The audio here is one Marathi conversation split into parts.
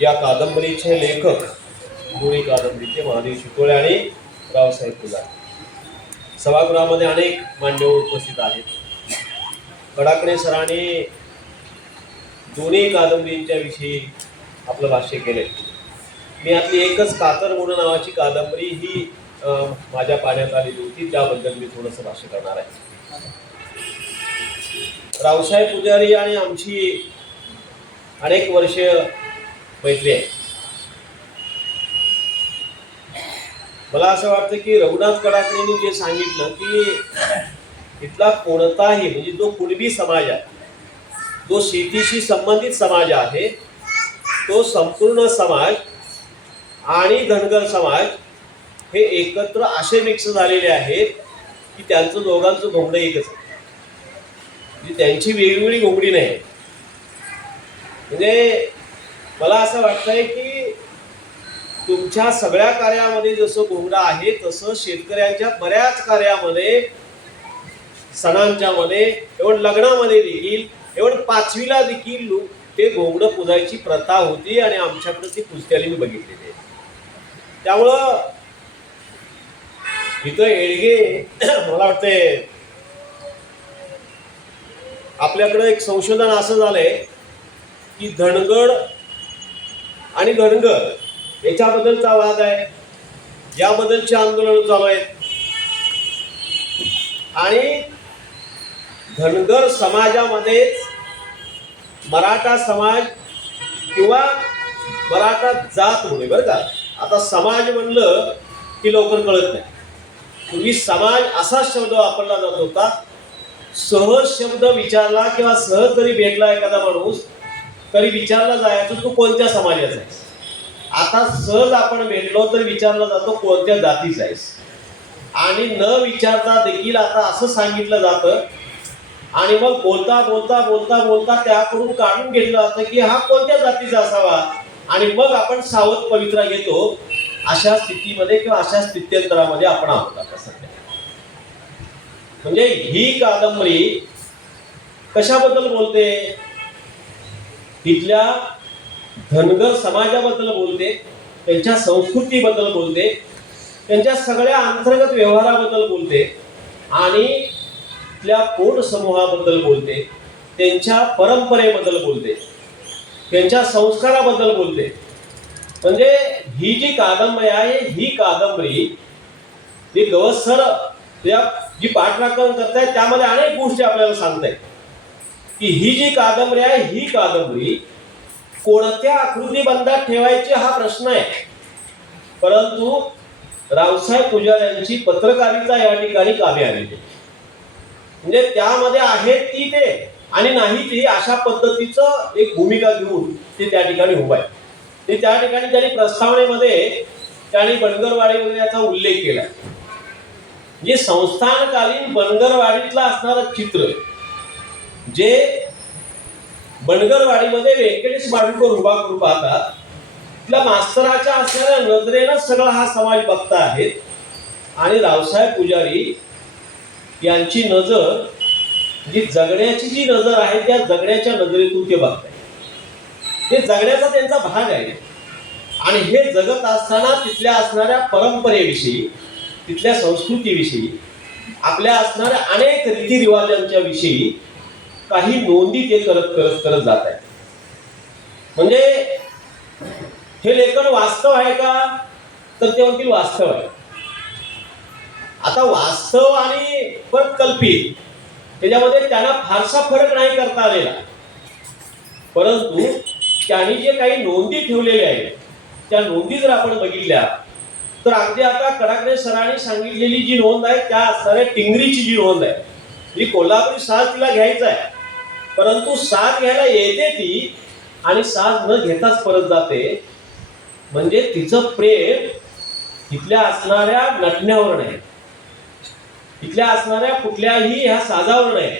या कादंबरीचे लेखक दोन्ही कादंबरीचे महादेव शितोळे आणि रावसाहेब पुजारी. सभागृहामध्ये अनेक मान्यवर उपस्थित आहेत. कडाकडे सरांनी दोन्ही कादंबरींच्या विषयी आपलं भाष्य केले मी यातली एकच कातर म्हणून नावाची कादंबरी ही माझ्या पाण्यात आलेली होती त्याबद्दल मी थोडंसं भाष्य करणार आहे. रावसाहेब पुजारी आणि आमची अनेक वर्ष मैत्री आहे. मला असं वाटतं की रघुनाथ कडाकणेंनी जे सांगितलं की इथला कोणताही म्हणजे जो कुणबी समाज आहे जो शेतीशी संबंधित समाज आहे तो संपूर्ण समाज आणि धनगर समाज हे एकत्र असे मिक्स झालेले आहेत की त्यांचं दोघांचं घोंगडं एकच आहे. म्हणजे त्यांची वेगवेगळी घोंगडी नाही म्हणजे मला असं वाटतंय की तुमच्या सगळ्या कार्यामध्ये जसं घोंगडा आहे तसं शेतकऱ्यांच्या बऱ्याच कार्यामध्ये सणांच्या मध्ये एवढं लग्नामध्ये देखील एवढं पाचवीला देखील लोक ते घोंगडं पुजायची प्रथा होती आणि आमच्याकडे ती पुजत्याला मी बघितलेली आहे त्यामुळं इथं एडगे मला वाटते आपल्याकडं एक संशोधन असं झालंय की धनगड आणि धनगर याच्याबद्दलचा वाद आहे. याबद्दलची आंदोलन चालू आहेत. आणि धनगर समाजामध्येच मराठा समाज किंवा मराठा जात म्हणे बरं का? आता समाज म्हणलं की लवकर कळत नाही. पूर्वी समाज असा शब्द वापरला जात होता सहज शब्द विचारला किंवा सहज जरी भेटला एखादा माणूस तरी विचारला जायचं तू कोणत्या समाजाचा आहेस आता सहज आपण भेटलो तर विचारला जातो कोणत्या जातीचा आहेस आणि न विचारता देखील आता असं सांगितलं जातं. आणि मग बोलता बोलता बोलता बोलता त्याकडून काढून घेतलं जातं की हा कोणत्या जातीचा असावा? आणि मग आपण सावध पवित्रा घेतो. अशा स्थितीमध्ये किंवा अशा स्थित्यंतरामध्ये आपण आहोत आता सध्या. म्हणजे ही कादंबरी कशाबद्दल बोलते? तिथल्या धनगर समाजाबद्दल बोलते त्यांच्या संस्कृतीबद्दल बोलते त्यांच्या सगळ्या अंतर्गत व्यवहाराबद्दल बोलते आणि तिथल्या पोट समूहाबद्दल बोलते त्यांच्या परंपरेबद्दल बोलते त्यांच्या संस्काराबद्दल बोलते. म्हणजे ही जी कादंबरी आहे ही कादंबरी ही गवसर जी पाठराखण करतायत त्यामध्ये अनेक गोष्टी आपल्याला सांगतायत. की ही जी कादंबरी आहे ही कादंबरी कोणत्या आकृतीबंधात ठेवायची हा प्रश्न आहे. परंतु रावसाहेब पुजार यांची पत्रकारिता या ठिकाणी कामी आलेली म्हणजे त्यामध्ये आहेत ती ते आणि नाही ती अशा पद्धतीचं एक भूमिका घेऊन ते त्या ठिकाणी उभा आहे. ते त्या ठिकाणी त्यांनी प्रस्तावनेमध्ये त्यांनी बनगरवाडी वगैरे याचा उल्लेख केला जे संस्थानकालीन बनगरवाडीतला असणारं चित्र जे बनगरवाडीमध्ये व्यंकटेश माडुकर उभा करू पाहतात तिथल्या मास्तराच्या असणाऱ्या नजरेनं सगळा हा समाज बघता आहेत आणि रावसाहेब पुजारी यांची नजर जी जगण्याची जी नजर आहे त्या जगण्याच्या नजरेतून ते बघताय ते जगण्याचा त्यांचा भाग आहे. आणि हे जगत असताना तिथल्या असणाऱ्या परंपरेविषयी तिथल्या संस्कृतीविषयी आपल्या असणाऱ्या अनेक रीतिरिवाजांच्या विषयी काही नोंदी ते करत करत करत जात आहेत. म्हणजे हे लेखन वास्तव आहे का? तर ते म्हणतील वास्तव आहे. आता वास्तव आणि परत कल्पित त्याच्यामध्ये त्यांना फारसा फरक नाही करता आलेला. परंतु त्यांनी जे काही नोंदी ठेवलेल्या आहेत त्या नोंदी जर आपण बघितल्या तर अगदी आता कडाकडे सरांनी सांगितलेली जी नोंद आहे त्या असणाऱ्या टिंगरीची जी नोंद आहे ही कोल्हापुरी साज तिला घ्यायचा आहे. परंतु साथ घ्यायला येते ती आणि साथ न घेताच परत जाते. म्हणजे तिचं प्रेम तिथल्या असणाऱ्या नटण्यावर नाही. तिथल्या असणाऱ्या कुठल्याही ह्या साजावर नाही.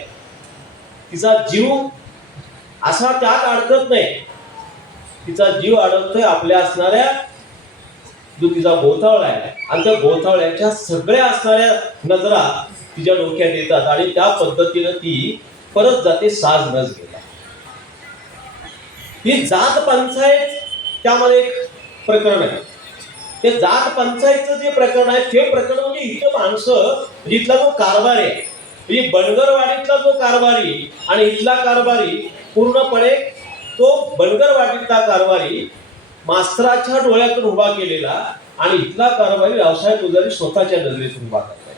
तिचा जीव असा त्यात अडकत नाही. तिचा जीव अडकतोय आपल्या असणाऱ्या जो तिचा गोथावळा आहे. आणि त्या गोथावळ्याच्या सगळ्या असणाऱ्या नजरा तिच्या डोक्यात येतात आणि त्या पद्धतीनं ती परत जाते साज नस गेला ही जात पंचायत त्यामध्ये एक प्रकरण आहे. ते जात पंचायतचं जे प्रकरण आहे ते प्रकरण म्हणजे इथं माणसं इथला जो कारभार आहे म्हणजे बनगरवाडीतला जो कारभारी आणि इथला कारभारी पूर्णपणे तो बनगरवाडीतला कारभारी मास्तराच्या डोळ्यातून उभा केलेला आणि इथला कारभारी रावसाहेब पुजारी स्वतःच्या नजरेतून उभा करताय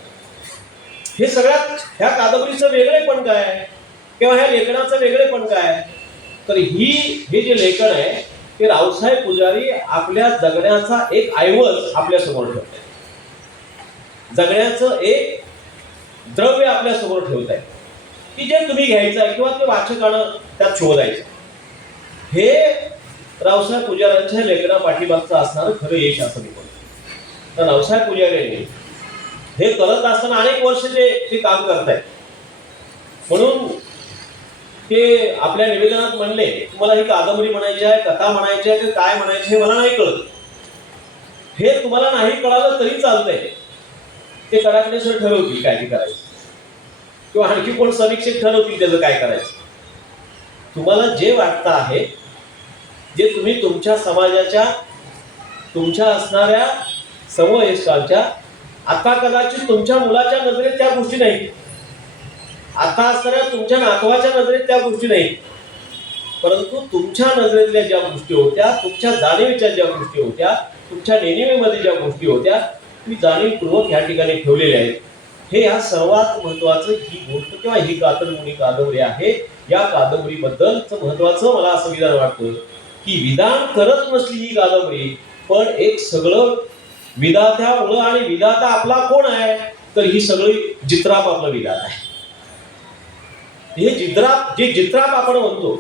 हे सगळ्यात ह्या कादंबरीचं वेगळेपण काय आहे? किंवा ह्या लेखनाचं वेगळेपण काय? आहे? तर ही हे जे लेखन आहे ते रावसाहेब पुजारी आपल्या जगण्याचा एक ऐवज आपल्यासमोर ठेवत जगण्याचं एक द्रव्य आपल्यासमोर ठेवत आहे की जे तुम्ही घ्यायचं आहे किंवा ते वाचकानं त्यात शोधायचं हे रावसाहेब पुजाऱ्यांच्या लेखना पाठीमागचं असणारं खरं यश असं मी म्हणतो. तर रावसाहेब पुजाऱ्यांनी हे करत असताना अनेक वर्ष ते ते काम करतायत. म्हणून ते आपल्या निवेदनात म्हणले तुम्हाला ही कादंबरी म्हणायची आहे कथा म्हणायची आहे की काय म्हणायची हे मला नाही कळत. हे तुम्हाला नाही कळालं तरी चालतंय. ते कडाकणेश्वर ठरवतील काय ते करायचं. किंवा आणखी कोण समीक्षक ठरवतील त्याचं काय करायचं. तुम्हाला जे वाटतं आहे जे तुम्ही तुमच्या समाजाच्या तुमच्या असणाऱ्या समवयस्कांच्या आता कदाचित तुमच्या मुलाच्या नजरेत त्या गोष्टी नाही आता असणाऱ्या तुमच्या नातवाच्या नजरेत त्या गोष्टी नाही परंतु तुमच्या नजरेतल्या ज्या गोष्टी होत्या तुमच्या जाणीवेच्या ज्या गोष्टी होत्या तुमच्या नेणिवेमध्ये ज्या गोष्टी होत्या तुम्ही जाणीवपूर्वक ह्या ठिकाणी ठेवलेल्या आहेत. हे ह्या सर्वात महत्वाचं ही गोष्ट किंवा ही कादंबरी कादंबरी आहे. या कादंबरीबद्दलचं महत्वाचं मला असं विधान वाटतं की विधान करत नसली ही कादंबरी पण एक सगळं विधात्यामुळं आणि विधाता आपला कोण आहे तर ही सगळी जित्राप आपलं विधान आहे. हे जिद्राप जे जित्राप आपण म्हणतो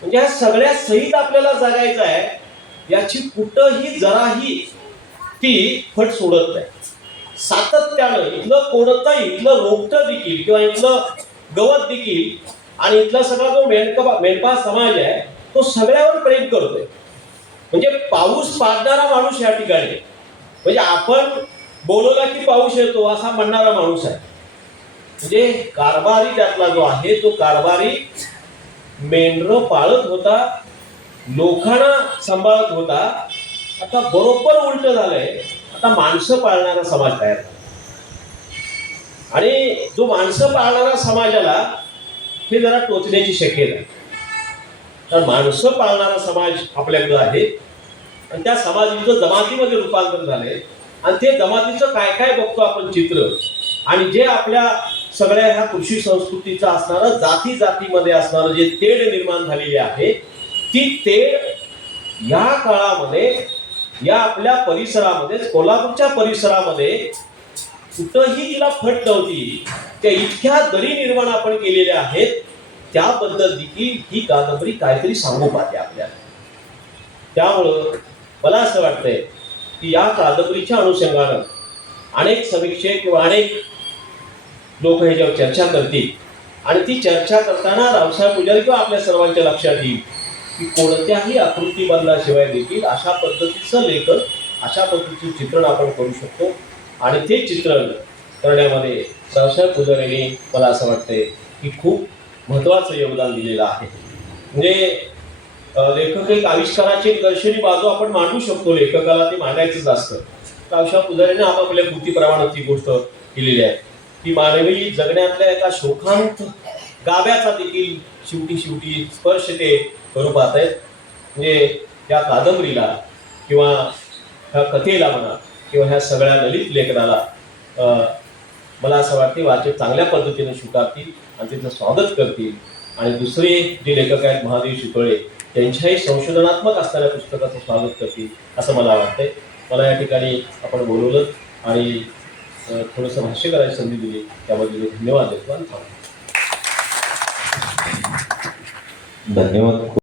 म्हणजे ह्या सगळ्या सहित आपल्याला जगायचं आहे याची कुठंही जराही ती फट सोडत नाही. सातत्यानं इथलं कोणतं इथलं रोपटं देखील किंवा इथलं गवत देखील आणि इथला सगळा जो मेंढका मेंढपा समाज आहे तो सगळ्यावर प्रेम करतोय. म्हणजे पाऊस पाडणारा माणूस या ठिकाणी. म्हणजे आपण बोलवला की पाऊस येतो असा म्हणणारा माणूस आहे. म्हणजे कारभारी त्यातला जो आहे तो कारभारी मेंढर पाळत होता लोकांना सांभाळत होता. आता बरोबर उलट झालंय आता माणसं पाळणारा समाज तयार झाला. आणि जो माणसं पाळणारा समाजाला हे जरा टोचण्याची शक्यता तर माणसं पाळणारा समाज आपल्याकडं आहे आणि त्या समाजाचं जमातीमध्ये रूपांतर झालंय. आणि ते जमातीचं काय काय बघतो आपण चित्र आणि जे आपल्या सगळ्या ह्या कृषी संस्कृतीचा असणारं जाती जातीमध्ये असणारं जे तेढ निर्माण झालेली आहे ती तेढ या काळामध्ये या आपल्या परिसरामध्ये कोल्हापूरच्या परिसरामध्ये कुठंही तिला फट नव्हती. त्या इतक्या दरी निर्माण आपण केलेल्या आहेत त्याबद्दल देखील ही कादंबरी काहीतरी सांगू पाहते आपल्याला. त्यामुळं मला असं वाटतंय की या कादंबरीच्या अनुषंगानं अनेक समीक्षक किंवा अनेक लोक ह्याच्यावर चर्चा करतील. आणि ती चर्चा करताना रावसाहेब पुजारी किंवा आपल्या सर्वांच्या लक्षात येईल की कोणत्याही आकृती बदलाशिवाय देखील अशा पद्धतीचं लेखन अशा पद्धतीचं चित्रण आपण करू शकतो. आणि ते चित्रण करण्यामध्ये रावसाहेब पुजारीने मला असं वाटतंय की खूप महत्त्वाचं योगदान दिलेलं आहे. म्हणजे लेखक एक आविष्काराची दर्शनी बाजू आपण मांडू शकतो. लेखकाला ते मांडायचंच असतं. रावसाहेब पुजारीने आपापल्या कृतीप्रमाणे ती गोष्ट केलेली आहे. की मानवी जगण्यातल्या एका शोकांत गाव्याचा देखील शेवटी शेवटी स्पर्श ते करू पाहत आहेत. म्हणजे या कादंबरीला किंवा ह्या कथेला म्हणा किंवा ह्या सगळ्या ललित लेखनाला मला असं वाटते वाचक चांगल्या पद्धतीने स्वीकारतील आणि तिचं स्वागत करतील. आणि दुसरे जे लेखक आहेत महादेव शितोळे त्यांच्याही संशोधनात्मक असणाऱ्या पुस्तकाचं स्वागत करतील असं मला वाटतंय. मला या ठिकाणी आपण बोलवलं आणि थोडंसं भाष्य करायची संधी दिली. त्याबद्दल धन्यवाद. देतो आणि थांबतो धन्यवाद.